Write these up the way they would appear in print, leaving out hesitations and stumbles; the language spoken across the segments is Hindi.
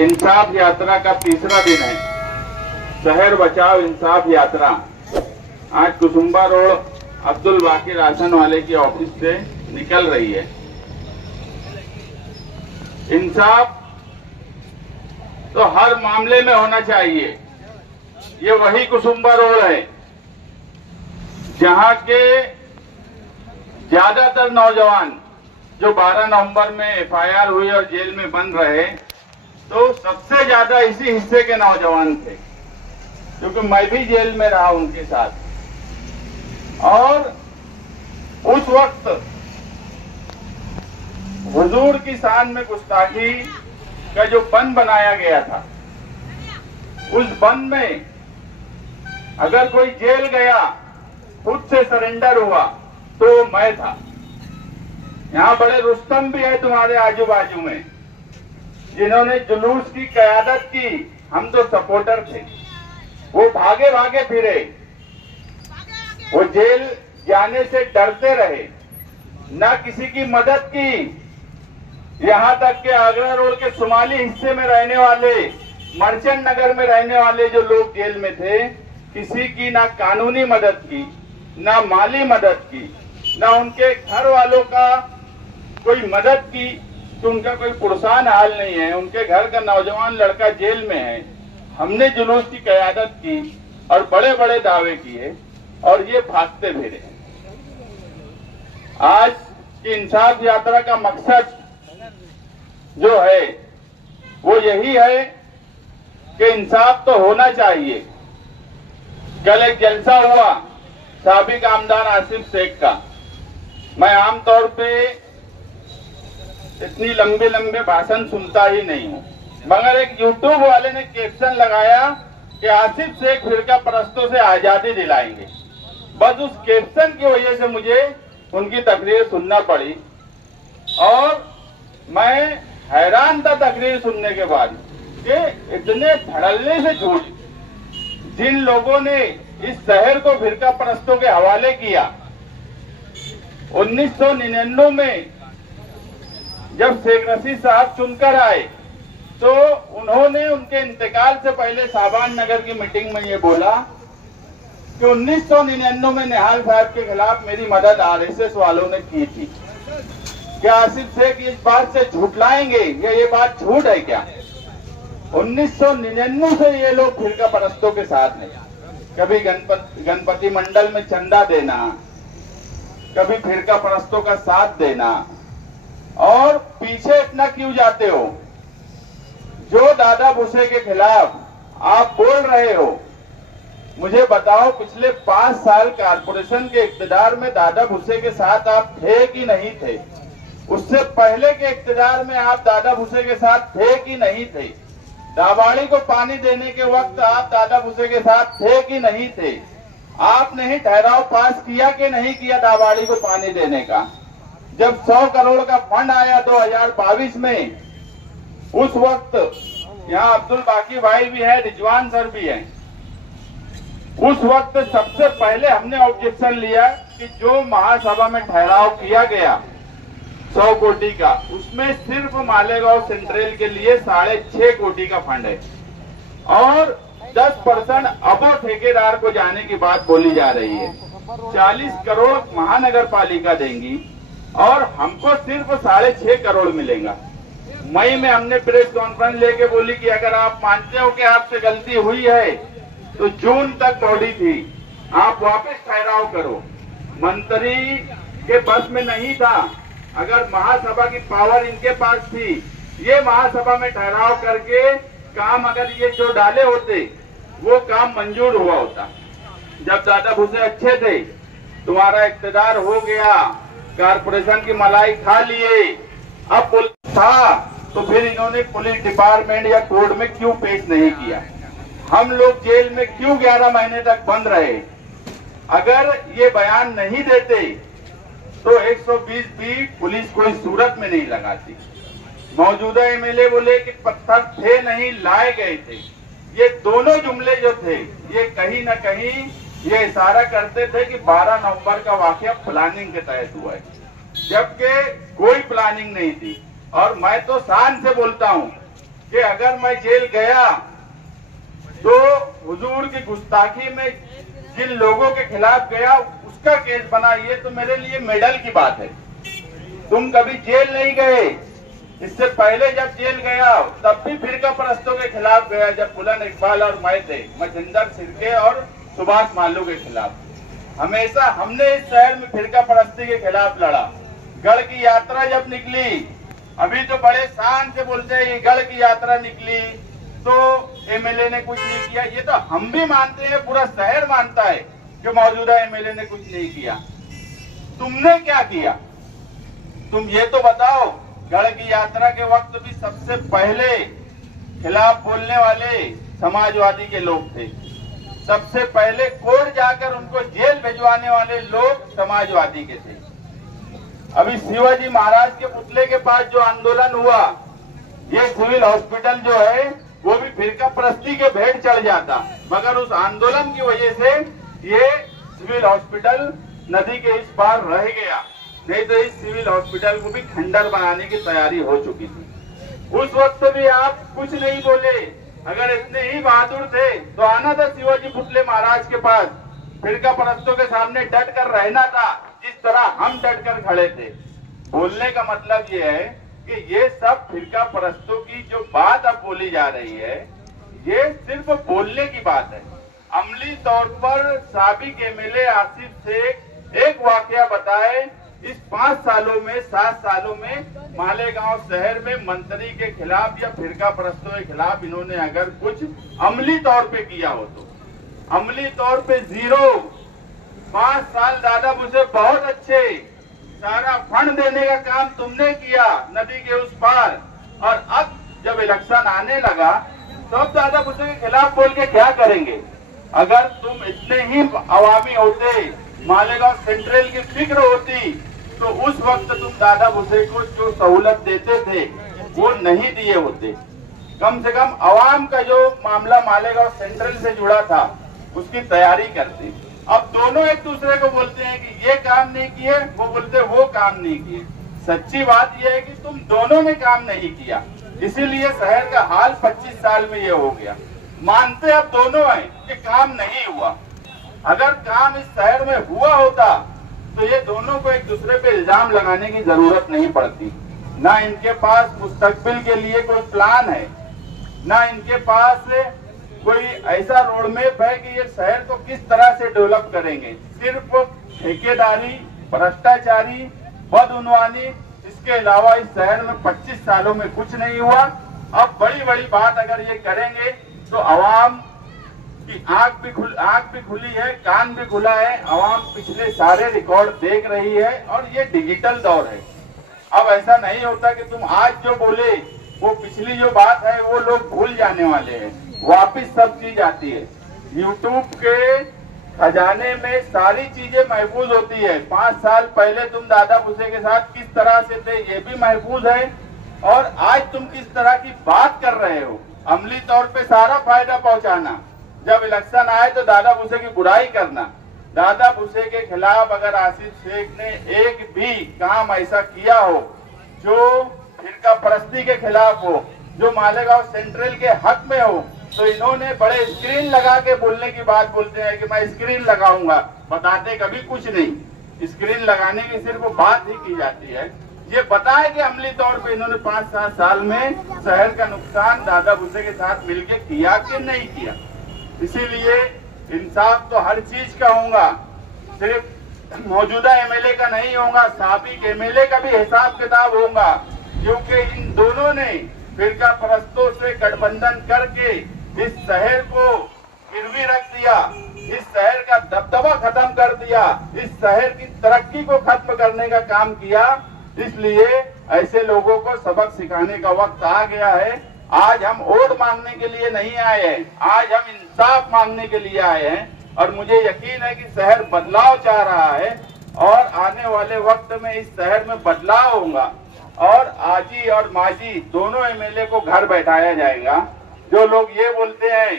इंसाफ यात्रा का तीसरा दिन है। शहर बचाओ इंसाफ यात्रा आज कुसुम्बा रोड अब्दुल बाकी राशन वाले की ऑफिस से निकल रही है। इंसाफ तो हर मामले में होना चाहिए। ये वही कुसुम्बा रोड है जहां के ज्यादातर नौजवान जो 12 नवंबर में एफआईआर हुई और जेल में बंद रहे, तो सबसे ज्यादा इसी हिस्से के नौजवान थे, क्योंकि मैं भी जेल में रहा उनके साथ। और उस वक्त हुजूर की शान में गुस्ताखी का जो बंद बनाया गया था, उस बंद में अगर कोई जेल गया, खुद से सरेंडर हुआ, तो मैं था। यहां बड़े रुस्तम भी है तुम्हारे आजू बाजू में, जिन्होंने जुलूस की क़यादत की। हम तो सपोर्टर थे। वो भागे भागे फिरे, वो जेल जाने से डरते रहे, न किसी की मदद की। यहां तक कि आगरा रोड के शुमाली हिस्से में रहने वाले, मर्चेंट नगर में रहने वाले जो लोग जेल में थे, किसी की ना कानूनी मदद की, ना माली मदद की, ना उनके घर वालों का कोई मदद की। तो उनका कोई पुरसान हाल नहीं है। उनके घर का नौजवान लड़का जेल में है। हमने जुलूस की क़यादत की और बड़े बड़े दावे किए और ये भागते फिरे। आज की इंसाफ यात्रा का मकसद जो है वो यही है कि इंसाफ तो होना चाहिए। कल एक जलसा हुआ साबिक आमदार आसिफ शेख का। मैं आमतौर पे इतनी लंबे लंबे भाषण सुनता ही नहीं हूँ, मगर एक यूट्यूब वाले ने कैप्शन लगाया कि आसिफ शेख फिरका परस्तों से आजादी दिलाएंगे। बस उस कैप्शन की वजह से मुझे उनकी तकरीर सुनना पड़ी और मैं हैरान था तकरीर सुनने के बाद कि इतने धड़ल्ले से झूठ जिन लोगों ने इस शहर को फिरका परस्तों के हवाले किया। 1999 में जब शेख रशीद साहब चुनकर आए, तो उन्होंने उनके इंतकाल से पहले साबान नगर की मीटिंग में ये बोला कि 1999 में निहाल साहब के खिलाफ मेरी मदद आरएसएस वालों ने की थी। क्या आसिफ शेख इस बात से झूठलाएंगे या ये बात झूठ है क्या? 1999 से ये लोग फिरका परस्तों के साथ नहीं। कभी गणपति मंडल में चंदा देना, कभी फिरका परस्तों का साथ देना। और पीछे इतना क्यों जाते हो? जो दादा भूसे के खिलाफ आप बोल रहे हो, मुझे बताओ पिछले 5 साल कारपोरेशन के इक्तिदार में दादा भूसे के साथ आप थे कि नहीं थे? उससे पहले के इक्तिदार में आप दादा भूसे के साथ थे कि नहीं थे? दाबाड़ी को पानी देने के वक्त आप दादा भूसे के साथ थे कि नहीं थे? आपने ही ठहराव पास किया कि नहीं किया दाबाड़ी को पानी देने का? जब 100 करोड़ का फंड आया 2022 में, उस वक्त यहाँ अब्दुल बाकी भाई भी है, रिजवान सर भी है। उस वक्त सबसे पहले हमने ऑब्जेक्शन लिया कि जो महासभा में ठहराव किया गया 100 कोटी का, उसमें सिर्फ मालेगांव सेंट्रल के लिए 6.5 कोटी का फंड है और 10% अबो ठेकेदार को जाने की बात बोली जा रही है। 40 करोड़ महानगर पालिका देंगी और हमको सिर्फ 6.5 करोड़ मिलेगा। मई में हमने प्रेस कॉन्फ्रेंस लेके बोली कि अगर आप मानते हो कि आपसे गलती हुई है तो जून तक बॉडी थी, आप वापस ठहराव करो। मंत्री के बस में नहीं था। अगर महासभा की पावर इनके पास थी, ये महासभा में ठहराव करके काम अगर ये जो डाले होते, वो काम मंजूर हुआ होता। जब दादा भूसे अच्छे थे, तुम्हारा इख्तियार हो गया, कारपोरेशन की मलाई खा लिए, अब पुलिस था, तो फिर इन्होंने पुलिस डिपार्टमेंट या कोर्ट में क्यों पेश नहीं किया? हम लोग जेल में क्यों 11 महीने तक बंद रहे? अगर ये बयान नहीं देते तो 120 भी पुलिस कोई सूरत में नहीं लगाती। मौजूदा एमएलए बोले कि पत्थर थे नहीं, लाए गए थे। ये दोनों जुमले जो थे, ये कहीं ना कहीं ये इशारा करते थे कि 12 नवंबर का वाकया प्लानिंग के तहत हुआ है, जबकि कोई प्लानिंग नहीं थी। और मैं तो शान से बोलता हूं कि अगर मैं जेल गया तो हुजूर की गुस्ताखी में जिन लोगों के खिलाफ गया उसका केस बना, ये तो मेरे लिए मेडल की बात है। तुम कभी जेल नहीं गए, इससे पहले जब जेल गया तब भी फिरका परस्तों के खिलाफ गया, जब बुलंद इकबाल और मैं थे, मजिंदर सिरके और सुभाष मालू के खिलाफ। हमेशा हमने इस शहर में फिरका परस्ती के खिलाफ लड़ा। गढ़ की यात्रा जब निकली, अभी तो बड़े शान से बोलते हैं ये गढ़ की यात्रा निकली तो एमएलए ने कुछ नहीं किया, ये तो हम भी मानते हैं, पूरा शहर मानता है कि मौजूदा एमएलए ने कुछ नहीं किया। तुमने क्या किया? तुम ये तो बताओ। गढ़ की यात्रा के वक्त भी सबसे पहले खिलाफ बोलने वाले समाजवादी के लोग थे, सबसे पहले कोर्ट जाकर उनको जेल भिजवाने वाले लोग समाजवादी के थे। अभी शिवाजी महाराज के पुतले के पास जो आंदोलन हुआ, ये सिविल हॉस्पिटल जो है वो भी फिरका परस्ती के भेंट चढ़ जाता, मगर उस आंदोलन की वजह से ये सिविल हॉस्पिटल नदी के इस पार रह गया, नहीं तो इस सिविल हॉस्पिटल को भी खंडर बनाने की तैयारी हो चुकी थी। उस वक्त भी आप कुछ नहीं बोले। अगर इतने ही बहादुर थे तो आना था शिवाजी पुतले महाराज के पास, फिरका परस्तों के सामने डट कर रहना था, जिस तरह हम डट कर खड़े थे। बोलने का मतलब ये है कि ये सब फिरका परस्तों की जो बात अब बोली जा रही है, ये सिर्फ बोलने की बात है। अमली तौर पर साबिक एमएलए आसिफ शेख एक वाकया बताए, इस 5 सालों में 7 सालों में मालेगांव शहर में मंत्री के खिलाफ या फिरका परस्तों के खिलाफ इन्होंने अगर कुछ अमली तौर पे किया हो तो अमली तौर पे 0। 5 साल दादा भुसे बहुत अच्छे, सारा फंड देने का काम तुमने किया नदी के उस पार, और अब जब इलेक्शन आने लगा तो अब दादा भुसे के खिलाफ बोल के क्या करेंगे? अगर तुम इतने ही अवामी होते, मालेगांव सेंट्रल की फिक्र होती, तो उस वक्त तुम दादा भुसे को जो सहूलत देते थे वो नहीं दिए होते। कम से कम अवाम का जो मामला मालेगांव सेंट्रल से जुड़ा था उसकी तैयारी करते। अब दोनों एक दूसरे को बोलते हैं कि ये काम नहीं किए, वो बोलते वो काम नहीं किए। सच्ची बात यह है कि तुम दोनों ने काम नहीं किया, इसीलिए शहर का हाल 25 साल में ये हो गया। मानते अब दोनों हैं कि काम नहीं हुआ। अगर काम इस शहर में हुआ होता तो ये दोनों को एक दूसरे पे इल्जाम लगाने की जरूरत नहीं पड़ती। ना इनके पास मुस्तकबिल के लिए कोई प्लान है, ना इनके पास कोई ऐसा रोड मैप है कि ये शहर को किस तरह से डेवलप करेंगे। सिर्फ ठेकेदारी, भ्रष्टाचारी, बदउनवानी, इसके अलावा इस शहर में 25 सालों में कुछ नहीं हुआ। अब बड़ी बड़ी बात अगर ये करेंगे तो आवाम की आंख भी खुली है, कान भी खुला है। आवाम पिछले सारे रिकॉर्ड देख रही है और ये डिजिटल दौर है। अब ऐसा नहीं होता कि तुम आज जो बोले वो पिछली जो बात है वो लोग भूल जाने वाले हैं, वापिस सब चीज आती है। यूट्यूब के खजाने में सारी चीजें महफूज होती है। 5 साल पहले तुम दादा भुसे के साथ किस तरह से थे ये भी महफूज है, और आज तुम किस तरह की बात कर रहे हो, अमली तौर पे सारा फायदा पहुंचाना, जब इलेक्शन आए तो दादा भुसे की बुराई करना। दादा भुसे के खिलाफ अगर आसिफ शेख ने एक भी काम ऐसा किया हो जो फिरका परस्ती के खिलाफ हो, जो मालेगांव सेंट्रल के हक में हो, तो इन्होंने बड़े स्क्रीन लगा के बोलने की बात बोलते हैं कि मैं स्क्रीन लगाऊंगा, बताते कभी कुछ नहीं। स्क्रीन लगाने की सिर्फ बात ही की जाती है। ये बताए कि अमली तौर पे इन्होंने 5-7 साल में शहर का नुकसान दादा भुसे के साथ मिलकर किया कि नहीं किया। इसीलिए इंसाफ तो हर चीज का होगा, सिर्फ मौजूदा एमएलए का नहीं होगा, साबिक एमएलए का भी हिसाब किताब होगा, क्योंकि इन दोनों ने फिरका परस्तों से गठबंधन करके इस शहर को गिरवी रख दिया, इस शहर का दबदबा खत्म कर दिया, इस शहर की तरक्की को खत्म करने का काम किया। इसलिए ऐसे लोगों को सबक सिखाने का वक्त आ गया है। आज हम वोट मांगने के लिए नहीं आए हैं, आज हम इंसाफ मांगने के लिए आए हैं, और मुझे यकीन है कि शहर बदलाव चाह रहा है और आने वाले वक्त में इस शहर में बदलाव होगा, और आजी और माजी दोनों एमएलए को घर बैठाया जाएगा। जो लोग ये बोलते हैं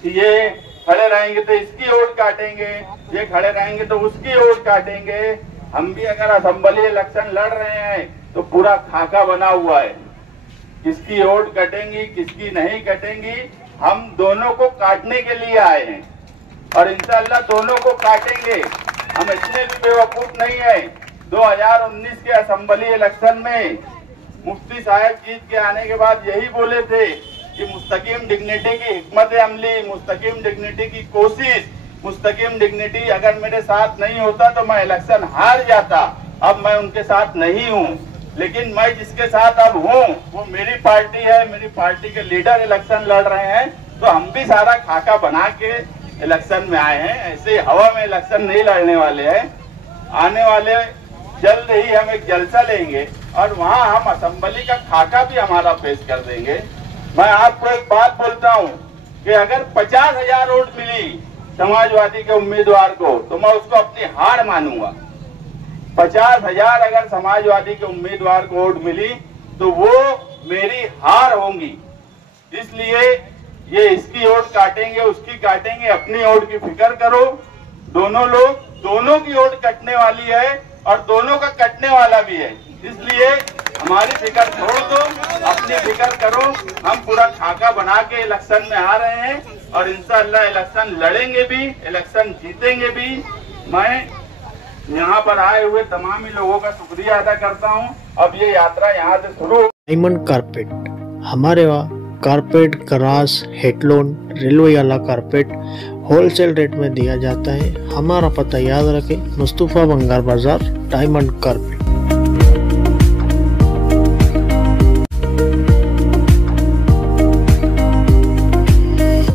कि ये खड़े रहेंगे तो इसकी वोट काटेंगे, ये खड़े रहेंगे तो उसकी वोट काटेंगे, हम भी अगर असेंबली इलेक्शन लड़ रहे हैं तो पूरा खाका बना हुआ है। किसकी वोट कटेंगी किसकी नहीं कटेंगी, हम दोनों को काटने के लिए आए हैं और इंशाअल्लाह दोनों को काटेंगे। हम इतने भी बेवकूफ नहीं है। 2019 के असेंबली इलेक्शन में मुफ्ती साहब जीत के आने के बाद यही बोले थे कि मुस्तकीम डिग्निटी की हिकमत अमली, मुस्तकीम डिग्निटी की कोशिश, मुस्तकीम डिग्निटी अगर मेरे साथ नहीं होता तो मैं इलेक्शन हार जाता। अब मैं उनके साथ नहीं हूँ, लेकिन मैं जिसके साथ अब हूँ वो मेरी पार्टी है, मेरी पार्टी के लीडर इलेक्शन लड़ रहे हैं, तो हम भी सारा खाका बना के इलेक्शन में आए हैं। ऐसे हवा में इलेक्शन नहीं लड़ने वाले हैं। आने वाले जल्द ही हम एक जलसा लेंगे और वहाँ हम असेंबली का खाका भी हमारा पेश कर देंगे। मैं आपको एक बात बोलता हूँ कि अगर 50,000 वोट मिली समाजवादी के उम्मीदवार को तो मैं उसको अपनी हार मानूंगा। 50,000 अगर समाजवादी के उम्मीदवार को वोट मिली तो वो मेरी हार होंगी। इसलिए ये इसकी वोट काटेंगे उसकी काटेंगे, अपनी वोट की फिक्र करो। दोनों लोग, दोनों की वोट कटने वाली है और दोनों का कटने वाला भी है। इसलिए हमारी फिक्र छोड़ दो, अपनी फिक्र करो। हम पूरा खाका बना के इलेक्शन में आ रहे हैं और इंशाअल्लाह इलेक्शन लड़ेंगे भी, इलेक्शन जीतेंगे भी। मैं यहाँ पर आए हुए तमाम ही लोगों का शुक्रिया अदा करता हूँ। अब ये यात्रा यहाँ से शुरू। डायमंड कारपेट, हमारे वहाँ कारपेट, ग्रास, हेडलोन, रेलवे वाला कारपेट होलसेल रेट में दिया जाता है। हमारा पता याद रखें, मुस्तफा बंगार बाजार, डायमंड कारपेट।